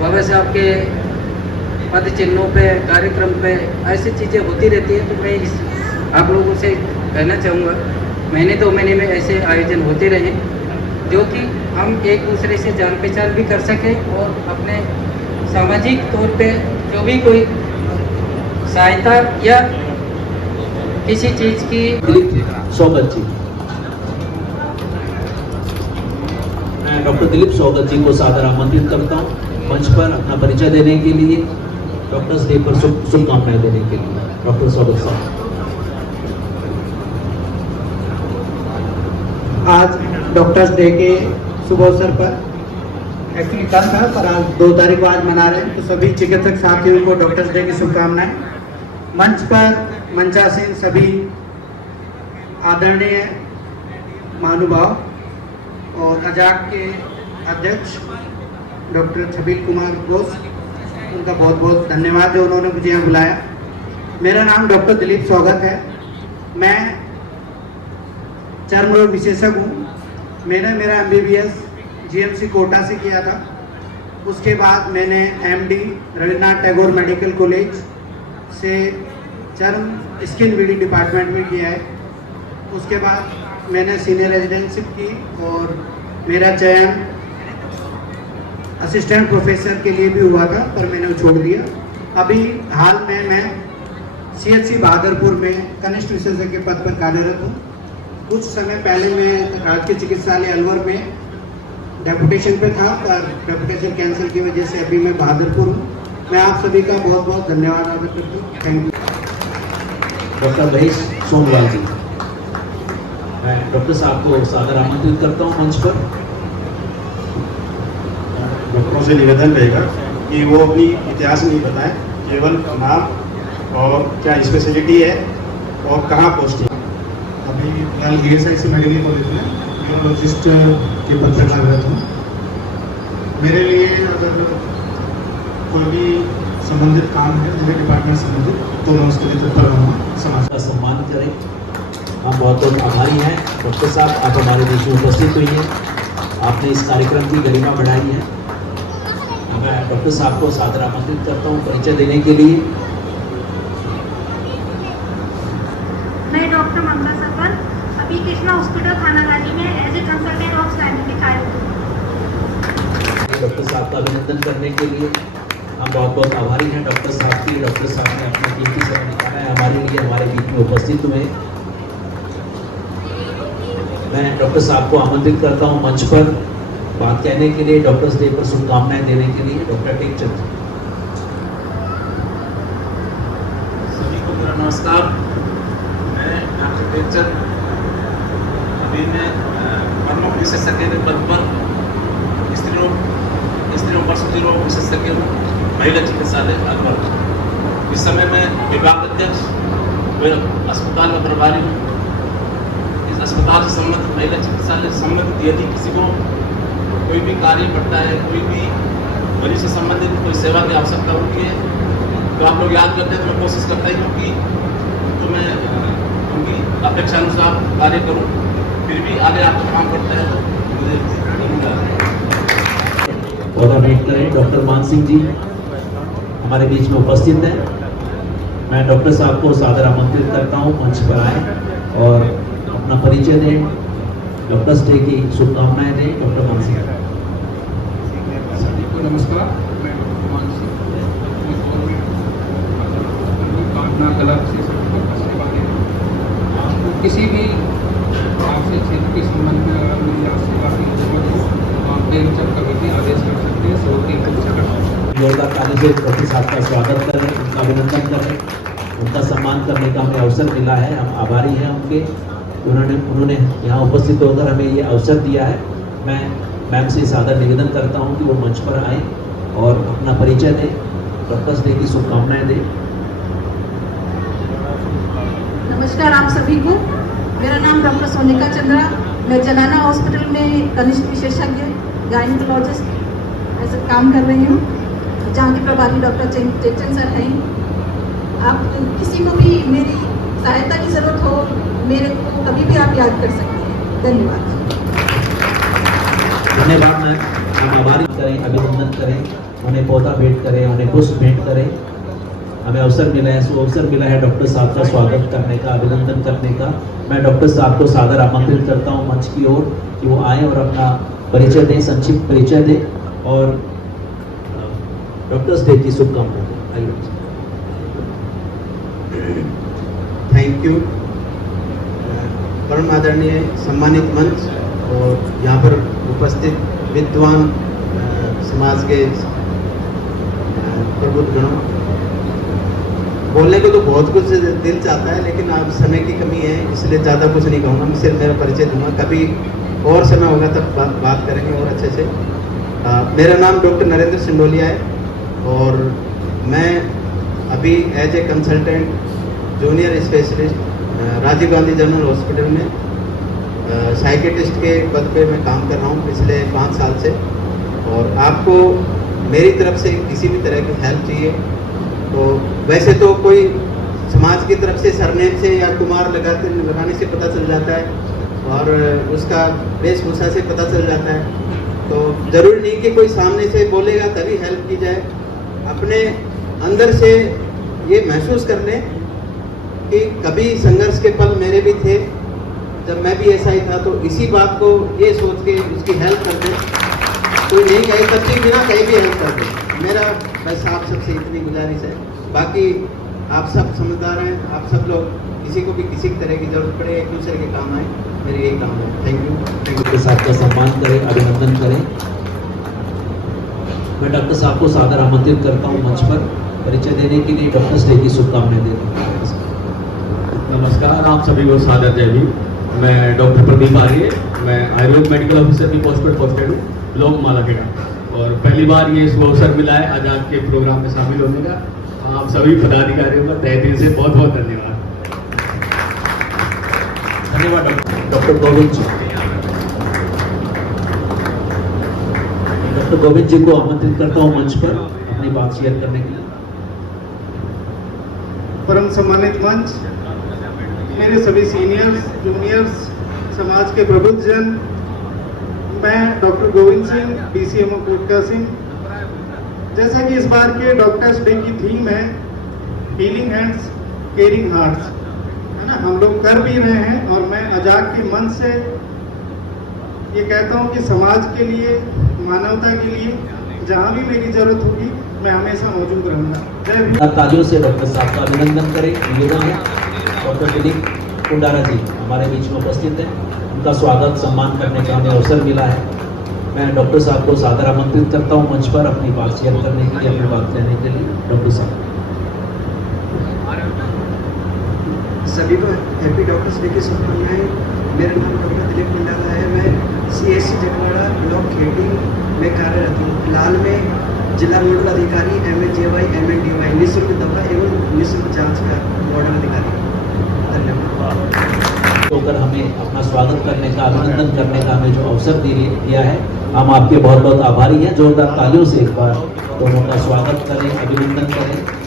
बाबा साहब के पद चिन्हों पे कार्यक्रम पे ऐसी चीज़ें होती रहती है। तो मैं आप लोगों से कहना चाहूँगा महीने 2 महीने में ऐसे आयोजन होते रहें, जो कि हम एक दूसरे से जान पहचान भी कर सकें और अपने सामाजिक तौर पे जो भी कोई सहायता या किसी चीज़ की। सौगत जी, मैं डॉक्टर दिलीप सौगत जी को सादर आमंत्रित करता हूँ मंच पर अपना परिचय देने के लिए, डॉक्टर्स डे पर शुभकामनाएं देने के लिए। डॉक्टर सौगत साहब। आज डॉक्टर्स डे के शुभ अवसर पर एक्चुअली कल था पर आज 2 तारीख को आज मना रहे हैं, तो सभी चिकित्सक साथियों को डॉक्टर्स डे की शुभकामनाएं। मंच पर मंचासीन सभी आदरणीय महानुभाव और अजाक के अध्यक्ष डॉक्टर छबील कुमार बोस, उनका बहुत बहुत धन्यवाद जो उन्होंने मुझे यहाँ बुलाया। मेरा नाम डॉक्टर दिलीप सौगत है, मैं चर्म रोग विशेषज्ञ हूँ। मैंने मेरा MBBS GMC कोटा से किया था। उसके बाद मैंने MD Rabindranath Tagore medical college से चर्म स्किन ब्लीडिंग डिपार्टमेंट में किया है। उसके बाद मैंने सीनियर रेजिडेंशिप की और मेरा चयन असिस्टेंट प्रोफेसर के लिए भी हुआ था, पर मैंने वो छोड़ दिया। अभी हाल में मैं CHC बहादुरपुर में कनिष्ठ विशेषज्ञ के पद पर कार्यरत हूँ। कुछ समय पहले मैं राजकीय चिकित्सालय अलवर में डेपुटेशन पे था, पर डेपुटेशन कैंसिल की वजह से अभी मैं बहादुरपुर हूँ। मैं आप सभी का बहुत बहुत धन्यवाद अदा करता हूँ। Thank you. Doctor Mahesh Sonwal ji, मैं डॉक्टर साहब को सादर आमंत्रित करता हूँ मंच पर। डॉक्टरों से निवेदन रहेगा कि वो अपनी इतिहास नहीं बताएं, केवल नाम और क्या स्पेशलिटी है और कहाँ पोस्टिंग। अभी फिलहाल ESIC मेडिकल कॉलेज में न्यूरोलॉजिस्ट के पद पर कार्यरत हूँ। मेरे लिए अगर कोई भी संबंधित काम है मेरे डिपार्टमेंट संबंधित, तो मैं उसके लिए तत्पर रहूँगा। समाज का सम्मान करें। हम बहुत बहुत आभारी हैं डॉक्टर साहब, आप हमारे बीच में उपस्थित हुई हैं, आपने इस कार्यक्रम की गरिमा बढ़ाई है। मैं डॉक्टर साहब को सादर आमंत्रित करता हूँ परिचय देने के लिए। मैं डॉक्टर ममता सफर अभी कृष्णा हॉस्पिटल थानागाजी में as a consultant of scientific कार्यरत हूँ। डॉक्टर साहब का अभिनंदन करने के लिए हम बहुत बहुत आभारी हैं डॉक्टर साहब की। डॉक्टर साहब ने अपना कीमती समय निकाला है हमारे लिए, हमारे बीच में उपस्थित हुए। मैं डॉक्टर साहब को आमंत्रित करता हूँ मंच पर बात कहने के लिए, डॉक्टर्स डे पर शुभकामनाएं देने के लिए। डॉक्टर टेकचंद। सभी को मेरा नमस्कार। मैं डॉक्टर टेकचंद, अभी मैं प्रमुख विशेषज्ञ के पद पर स्त्रियों प्रसूति रोग विशेषज्ञ हूँ, महिला चिकित्सालय अलवर। इस समय मैं विभाग अध्यक्ष व अस्पताल में प्रभारी हूँ। इस अस्पताल से संबंधित, महिला चिकित्सालय से संबंधित यदि किसी को कोई भी कार्य पड़ता है, कोई भी मरीज से संबंधित कोई सेवा की आवश्यकता होती है, तो आप लोग याद करते हैं। तो मैं कोशिश करता ही हूँ कि तो मैं उनकी अपेक्षा अनुसार कार्य करूँ। फिर भी आगे आपको काम करता है तो मुझे और वेट करें। डॉक्टर मान सिंह जी हमारे बीच में उपस्थित हैं। मैं डॉक्टर साहब को सादर आमंत्रित करता हूँ मंच पर आए और अपना परिचय दें। डॉक्टर्स डे की शुभकामनाएं दें डॉक्टर मानसी। सभी को नमस्कार, मैं डॉक्टर मानसी पाटना क्लब से आपको किसी भी आपसे क्षेत्र के संबंध में अगर मेरी आपसे सेवा की जरूरत हो तो आप बेहिचक कभी भी आदेश कर सकते हैं। 100 जोरदार ताली से डॉक्टर साहब का स्वागत करें, उनका अभिनंदन करें, उनका सम्मान करने का हमें अवसर मिला है। हम आभारी हैं उनके, उन्होंने यहाँ उपस्थित होकर हमें ये अवसर दिया है। मैं मैम से सादर निवेदन करता हूँ कि वो मंच पर आए और अपना परिचय दें, डॉक्टर्स डे की शुभकामनाएं दें। नमस्कार आप सभी को, मेरा नाम डॉक्टर सोनिका चंद्रा, मैं जनाना हॉस्पिटल में कनिष्ठ विशेषज्ञ गायनिकोलॉजिस्ट ऐसे काम कर रही हूँ, जहाँ के प्रभारी डॉक्टर चेतन सर हैं। आप किसी को भी मेरी सहायता की जरूरत हो, मेरे को कभी भी आप याद कर सकते हैं। धन्यवाद। धन्यवाद मैम, हम आभारी करें, अभिनंदन करें, उन्हें पौधा भेंट करें, उन्हें पुष्प भेंट करें। हमें अवसर मिला है, सो अवसर मिला है डॉक्टर साहब का स्वागत करने का, अभिनंदन करने का। मैं डॉक्टर साहब को सादर आमंत्रित करता हूं मंच की ओर कि वो आए और अपना परिचय दें, संक्षिप्त परिचय दें और डॉक्टर्स डे की शुभकामनाएं दें। आइए। Thank you. परम आदरणीय सम्मानित मंच और यहाँ पर उपस्थित विद्वान समाज के प्रबुद्ध गणों, बोलने को तो बहुत कुछ दिल चाहता है, लेकिन अब समय की कमी है, इसलिए ज़्यादा कुछ नहीं कहूँगा। मैं सिर्फ मेरा परिचय दूंगा, कभी और समय होगा तब बात करेंगे और अच्छे से। मेरा नाम डॉक्टर नरेंद्र सिंडोलिया है और मैं अभी as a consultant junior specialist Rajiv Gandhi general hospital में साइकेट्रिस्ट के पद पे मैं काम कर रहा हूँ पिछले 5 साल से। और आपको मेरी तरफ से किसी भी तरह की हेल्प चाहिए तो वैसे तो कोई समाज की तरफ से सरनेम से या कुमार लगाने से पता चल जाता है और उसका वेशभूषा से पता चल जाता है, तो ज़रूरी नहीं कि कोई सामने से बोलेगा तभी हेल्प की जाए। अपने अंदर से ये महसूस कर लें कि कभी संघर्ष के पल मेरे भी थे, जब मैं भी ऐसा ही था, तो इसी बात को ये सोच के उसकी हेल्प कर दें। कोई नहीं कहे तब भी बिना कहीं भी हेल्प कर दें। मेरा बस आप सबसे इतनी गुजारिश है, बाकी आप सब समझदार हैं, आप सब लोग किसी को भी किसी तरह की जरूरत पड़े एक दूसरे के काम आए, मेरी यही काम है। Thank you. डॉक्टर साहब का सम्मान करें, अभिनंदन करें। मैं डॉक्टर साहब को सादर आमंत्रित करता हूँ मंच पर परिचय देने के लिए, डॉक्टर्स डे की शुभकामनाएं देता हूँ। नमस्कार, आप सभी को सादर जय भीम। मैं डॉक्टर प्रदीप आर्य, मैं आयुर्वेद मेडिकल ऑफिसर की पोस्ट पर पोस्टेड हूँ, ब्लॉक मालाखेड़ा, और पहली बार ये शुभ अवसर मिला है आज आपके प्रोग्राम में शामिल होने का। आप सभी पदाधिकारियों का तहे दिल से बहुत बहुत धन्यवाद। धन्यवाद डॉक्टर गोविंद जी। डॉक्टर गोविंद जी को आमंत्रित करता हूँ मंच पर अपनी बात शेयर करने के लिए। परम सम्मानित मंच, मेरे सभी सीनियर्स, जूनियर्स, समाज के प्रबुद्ध जन, मैं डॉक्टर गोविंद सिंह, DCMO कोटका सिंह। जैसा कि इस बार के डॉक्टर्स डे की थीम है हीलिंग हैंड्स केयरिंग हार्ट्स, है ना, हम लोग कर भी रहे हैं। और मैं अजाक के मन से ये कहता हूँ कि समाज के लिए, मानवता के लिए जहाँ भी मेरी जरूरत होगी मैं हमेशा मौजूद रहूँगा। जय भीम। तालियों से डॉक्टर साहब का अभिनंदन करें। निवेदन है डॉक्टर दिलीप कुंडारा जी हमारे बीच में उपस्थित हैं, उनका स्वागत सम्मान करने का हमें अवसर मिला है। मैं डॉक्टर साहब को सादर आमंत्रित करता हूं मंच पर अपनी बात शेयर करने के लिए, अपनी बात कहने के लिए। डॉक्टर साहब सभी को हैप्पी डॉक्टर्स डे की शुभकामनाएं। मेरा नाम डॉक्टर दिलीप कुंडारा है, मैं CSC जगवाड़ा ब्लॉक खेड़ी में कार्यरत हूँ। फिलहाल में जिला नोडल अधिकारी MHJY MNDY निःशुल्क दवा एवं निःशुल्क जांच का नोडल अधिकारी। धन्यवाद। होकर हमें अपना स्वागत करने का, अभिनंदन करने का हमें जो अवसर दिया है, हम आपके बहुत बहुत आभारी हैं। जोरदार तालियों से एक बार दोनों का स्वागत करें, अभिनंदन करें।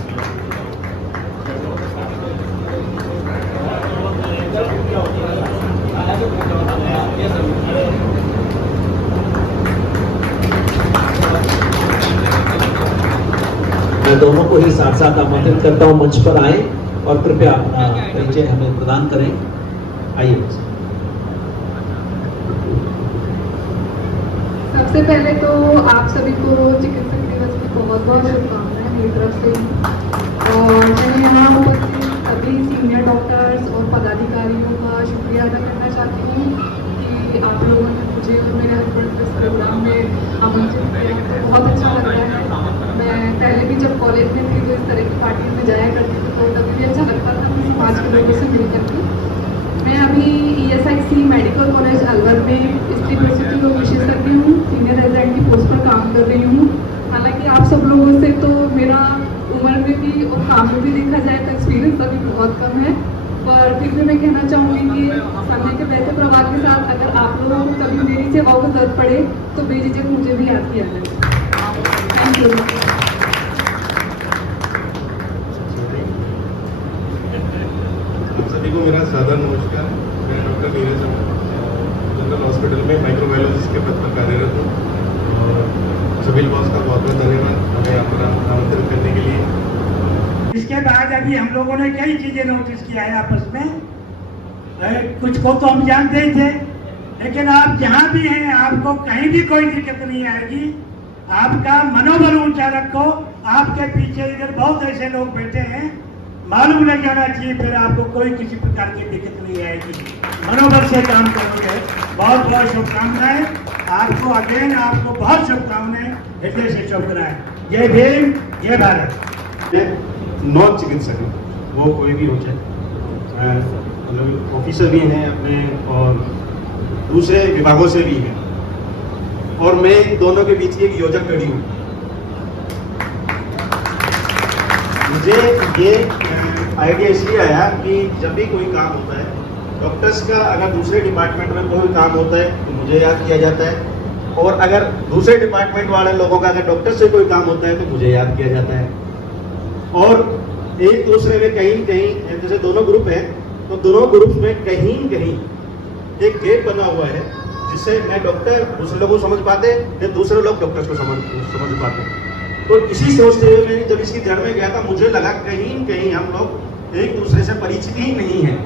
मैं दोनों को ही साथ साथ आमंत्रित करता हूं मंच पर आए और कृपया अपना परिचय हमें प्रदान करें। आइए। सबसे पहले तो आप सभी को चिकित्सक दिवस की बहुत बहुत शुभकामनाएं मेरी तरफ से। और मैं यहाँ उपस्थित सभी सीनियर डॉक्टर्स और पदाधिकारियों का शुक्रिया अदा करना चाहती हूँ कि आप लोगों ने मुझे और मेरे हस्बैंड को इस प्रोग्राम में आमंत्रित किया। तो बहुत अच्छा लग रहा है। मैं पहले भी जब कॉलेज में थी तो इस तरह की पार्टी में जाया करती थी, तो तभी भी अच्छा लगता था समाज के लोगों से मिल करके। मैं अभी ESIC मेडिकल कॉलेज अलवर में स्त्री प्रसूति रोग विशेषज्ञ हूँ, सीनियर रेजिडेंट की पोस्ट पर काम कर रही हूँ। हालांकि आप सब लोगों से तो मेरा उम्र में भी और काम में भी देखा जाए तो एक्सपीरियंस अभी बहुत कम है, पर फिर भी मैं कहना चाहूँगी कि समय के बहते प्रभाव के साथ अगर आप लोगों को कभी मेरी सेवाओं की जरूरत पड़े तो बेझिझक मुझे भी याद किया जाए। Thank you. सभी को मेरा सादर नमस्कार। मैं डॉक्टर नीरज जनरल हॉस्पिटल में माइक्रोबायोलॉजिस्ट के पद पर कार्यरत हूँ और सभी बॉस का बहुत बहुत धन्यवाद हमें यहाँ पर आमंत्रित करने के लिए। इसके बाद अभी हम लोगों ने कई चीजें नोटिस किया है आपस में। कुछ को तो हम जानते ही थे, लेकिन आप जहाँ भी हैं आपको कहीं भी कोई दिक्कत नहीं आएगी। आपका मनोबल ऊंचा रखो। आपके पीछे इधर बहुत ऐसे लोग बैठे हैं, मालूम लग जाना चाहिए, फिर आपको कोई किसी प्रकार की दिक्कत नहीं आएगी। मनोबल से काम करोगे। बहुत बहुत शुभकामनाएं आपको। अगेन आपको बहुत शुभकामनाएं, हृदय से शुभकामनाएं। जय भीम, जय भारत। नॉन चिकित्सक हैं, वो कोई भी हो चाहे, मतलब ऑफिसर भी हैं अपने और दूसरे विभागों से भी हैं, और मैं इन दोनों के बीच की एक योजक कड़ी हूँ। मुझे ये आइडिया इसलिए आया कि जब भी कोई काम होता है, डॉक्टर्स का अगर दूसरे डिपार्टमेंट में कोई काम होता है तो मुझे याद किया जाता है, और अगर दूसरे डिपार्टमेंट वाले लोगों का अगर डॉक्टर से कोई काम होता है तो मुझे याद किया जाता है। और एक दूसरे में कहीं कहीं जैसे दोनों ग्रुप हैं तो दोनों ग्रुप में कहीं कहीं एक गेप बना हुआ है, जिससे मैं डॉक्टर दूसरे लोगों को समझ पाते या दूसरे लोग डॉक्टर्स को समझ पाते। तो इसी सोचते हुए मैंने जब इसकी जड़ में गया था, मुझे लगा कहीं कहीं हम लोग एक दूसरे से परिचित ही नहीं हैं।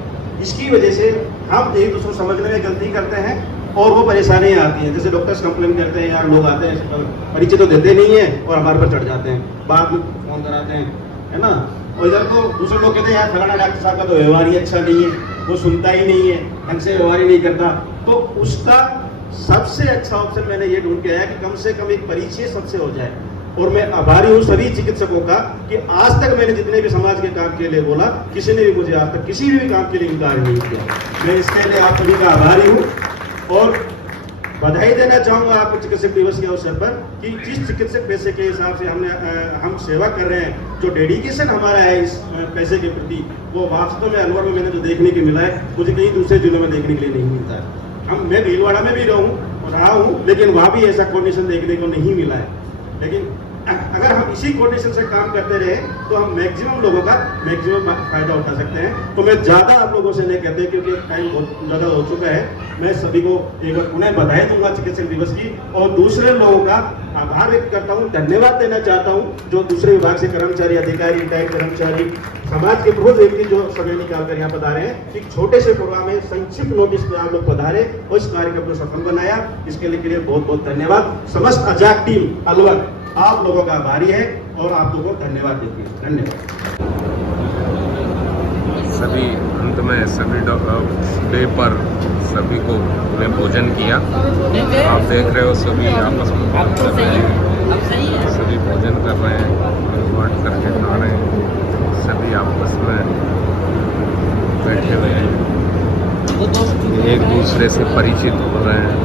इसकी वजह से हम एक दूसरे को समझने में गलती करते हैं और वो परेशानियाँ आती हैं। जैसे डॉक्टर्स कंप्लेन करते हैं, यार लोग आते हैं परिचय तो देते नहीं है और हमारे पर चढ़ जाते हैं, बाद में फोन कराते हैं, है ना। और इधर तो दूसरे लोग कहते हैं यार फलाना डॉक्टर साहब का तो व्यवहार ही अच्छा नहीं है, वो सुनता ही नहीं है, ढंग से व्यवहार ही नहीं करता। तो उसका सबसे अच्छा ऑप्शन मैंने ये ढूंढ के आया कि कम से कम एक परिचय सबसे हो जाए। और मैं आभारी हूँ सभी चिकित्सकों का कि आज तक मैंने जितने भी समाज के काम के लिए बोला, किसी ने भी मुझे आज तक किसी भी काम के लिए इनकार नहीं किया। मैं इसके लिए आप सभी का आभारी हूँ और बधाई देना चाहूँगा आपको चिकित्सक दिवस के अवसर पर कि जिस चिकित्सक पैसे के हिसाब से हम सेवा कर रहे हैं, जो डेडिकेशन हमारा है इस पैसे के प्रति, वो वास्तव में अलवर में मैंने जो देखने को मिला है, मुझे कहीं दूसरे जिलों में देखने के लिए नहीं मिलता है। मैं भीलवाड़ा में भी रहा हूँ, लेकिन वहाँ भी ऐसा कोऑर्डिनेशन देखने को नहीं मिला है। लेकिन अगर हम इसी कोऑर्डिनेशन से काम करते रहे तो हम मैक्सिमम लोगों का मैक्सिमम फायदा उठा सकते हैं। तो मैं ज़्यादा आप लोगों से नहीं कहते क्योंकि टाइम बहुत ज़्यादा हो चुका है। मैं सभी को एक बार पुनः बधाई दूंगा चिकित्सक दिवस की, और दूसरे लोगों का आभार व्यक्त करता हूँ, धन्यवाद देना चाहता हूँ जो दूसरे विभाग से कर्मचारी, अधिकारी, रिटायर्ड कर्मचारी, समाज के प्रबुद्ध व्यक्ति जो समय निकाल कर यहाँ पधारे हैं। एक छोटे से प्रोग्राम में संक्षिप्त नोटिस में आप लोग पधारे और इस कार्यक्रम को सफल बनाया, इसके लिए बहुत बहुत धन्यवाद। समस्त अजाक टीम अलवर आप लोगों का आभारी है और आप लोगों को धन्यवाद देती है। धन्यवाद। सभी अंत में सभी डे पर सभी को मैं भोजन किया। आप देख रहे हो सभी आपस में बात कर रहे हैं, सभी भोजन कर रहे हैं, बांट करके खा रहे हैं, सभी आपस में बैठे हुए हैं, एक दूसरे से परिचित हो रहे हैं।